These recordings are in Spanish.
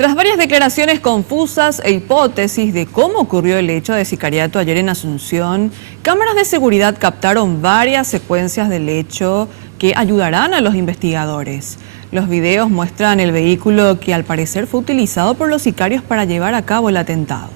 Tras varias declaraciones confusas e hipótesis de cómo ocurrió el hecho de sicariato ayer en Asunción, cámaras de seguridad captaron varias secuencias del hecho que ayudarán a los investigadores. Los videos muestran el vehículo que al parecer fue utilizado por los sicarios para llevar a cabo el atentado.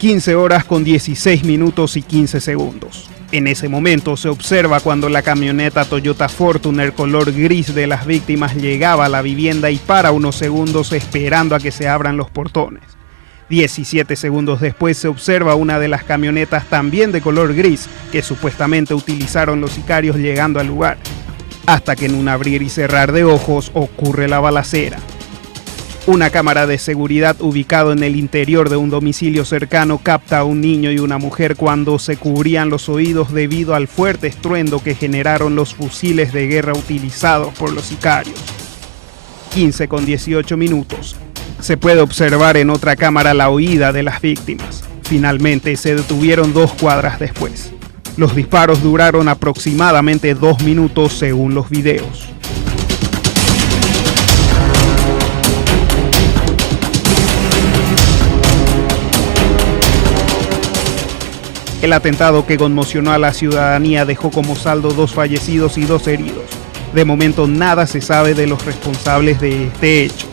(15 horas con 16 minutos y 15 segundos). En ese momento se observa cuando la camioneta Toyota Fortuner color gris de las víctimas llegaba a la vivienda y para unos segundos esperando a que se abran los portones. 17 segundos después se observa una de las camionetas también de color gris que supuestamente utilizaron los sicarios llegando al lugar, hasta que en un abrir y cerrar de ojos ocurre la balacera. Una cámara de seguridad ubicado en el interior de un domicilio cercano capta a un niño y una mujer cuando se cubrían los oídos debido al fuerte estruendo que generaron los fusiles de guerra utilizados por los sicarios. 15 con 18 minutos. Se puede observar en otra cámara la huida de las víctimas. Finalmente se detuvieron 2 cuadras después. Los disparos duraron aproximadamente 2 minutos según los videos. El atentado que conmocionó a la ciudadanía dejó como saldo 2 fallecidos y 2 heridos. De momento nada se sabe de los responsables de este hecho.